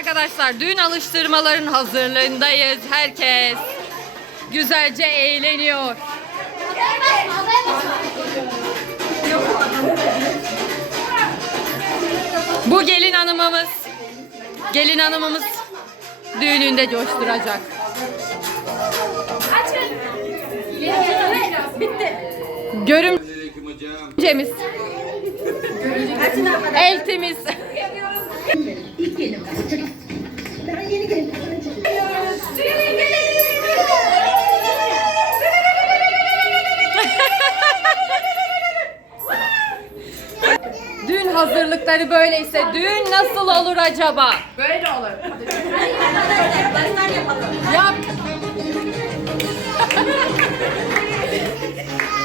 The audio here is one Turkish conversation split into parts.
arkadaşlar düğün alıştırmaların hazırlığındayız. Herkes güzelce eğleniyor. Bu gelin hanımımız gelin hanımımız düğününde coşturacak. Aleyküm hocam. Görümcemiz. Eltimiz. Ben yeni geldim. Düğün hazırlıkları böyleyse düğün nasıl olur acaba? Böyle olur. Yap.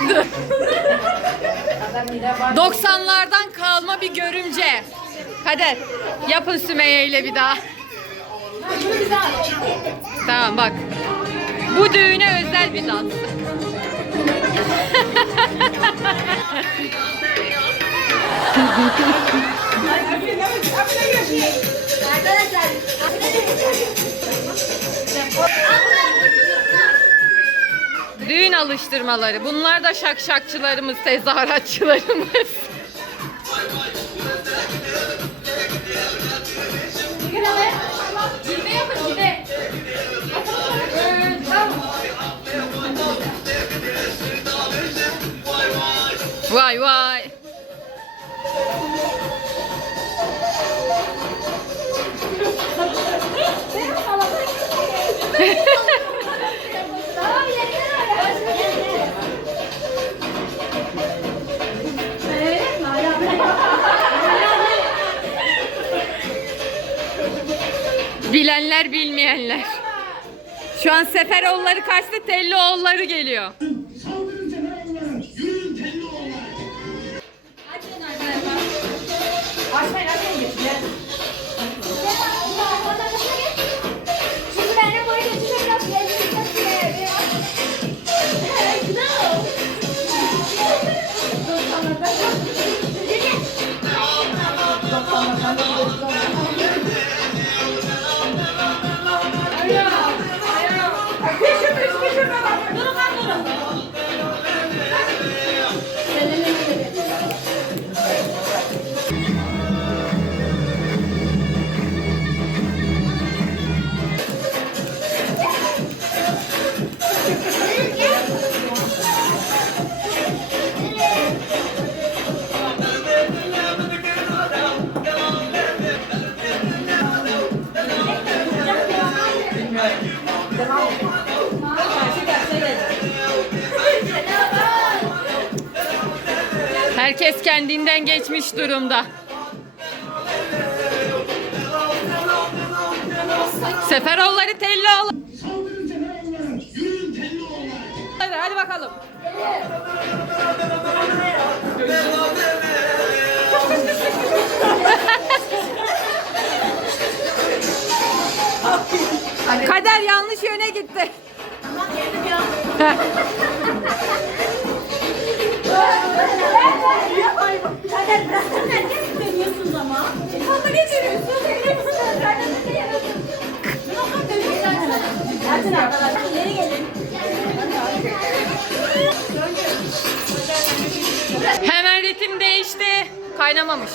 Dur. 90'lardan kalma bir görümce. Kader yapın Sümeyye ile bir daha. Tamam bak. Bu düğüne özel bir dans. Düğün alıştırmaları. Bunlar da şakşakçılarımız, tezahüratçılarımız. Vay vay. Bilenler bilmeyenler. Şu an Seferoğulları kaçtı, Tellioğulları geliyor. Herkes kendinden geçmiş durumda. Yürüyün Telloğullar. Hadi, hadi bakalım. Kader yanlış yöne gitti. Kader bıraksana erkek dönüyorsunuz ama. Ama ne dönüyorsun? Yok dönüyorsun. Ersin arkadaşlar ileri gelin. Hemen ritim değişti. Kaynamamış.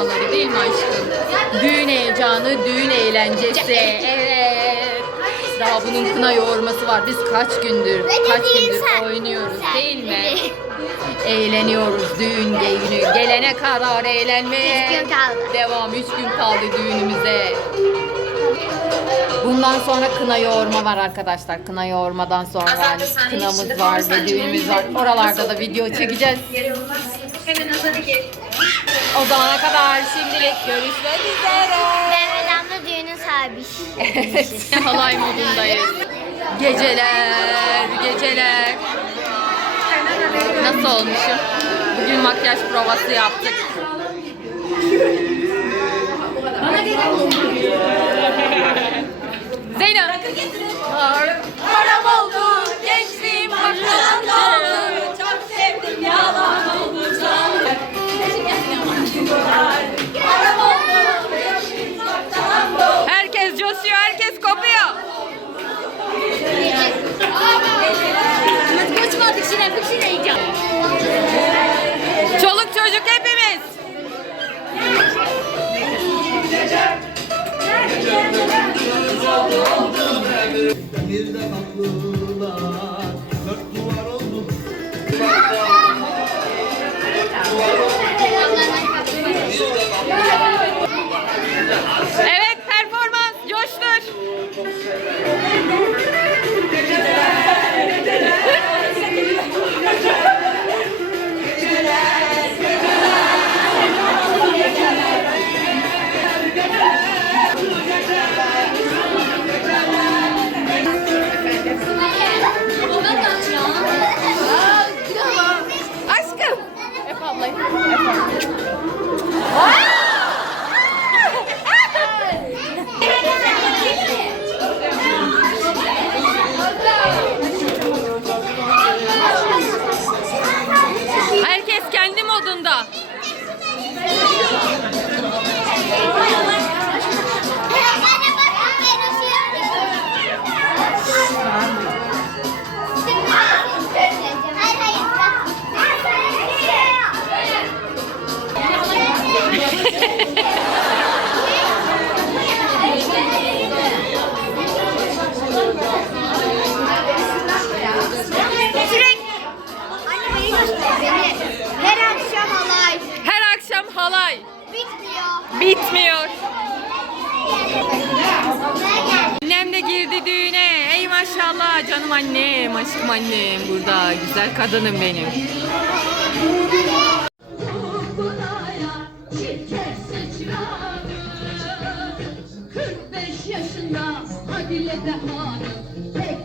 Adlı düğün eğlencesi. Evet. Daha bunun kına yoğurması var. Biz kaç gündür, kaç gündür oynuyoruz değil mi? Eğleniyoruz düğün günü. Gelene kadar eğlenmeye. Üç gün kaldı. Devam. Üç gün kaldı düğünümüze. Bundan sonra kına yoğurma var arkadaşlar. Kına yoğurmadan sonra hani kınamız var ve düğünümüz var. Oralarda da video çekeceğiz. O zamana kadar şimdilik görüşmek üzere. Ben ve Damla düğünün sahibi. Evet, halay modundayız. Geceler, geceler. Nasıl olmuşum? Bugün makyaj provası yaptık. Bir de Bitmiyor. Annem de girdi düğüne. Ey maşallah canım annem, aşkım annem burada. Güzel kadınım benim. yaşında Adile de hanım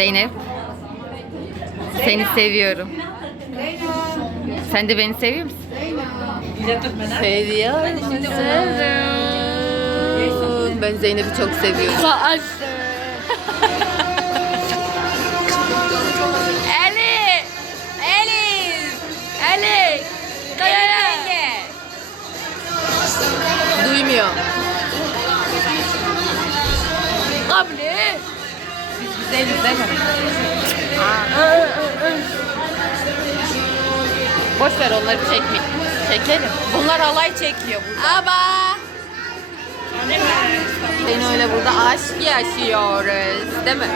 Zeynep. Seni seviyorum. Sen de beni seviyor musun? Seviyorum. Seviyorum. Ben Zeynep'i çok seviyorum. değiliz değil mi? Boş ver onları çekme. Çekelim. Bunlar alay çekiyor burada. Aba. Seni öyle burada aşk yaşıyoruz. Değil mi?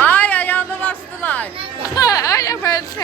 Ay ayağıma bastılar. öyle mi?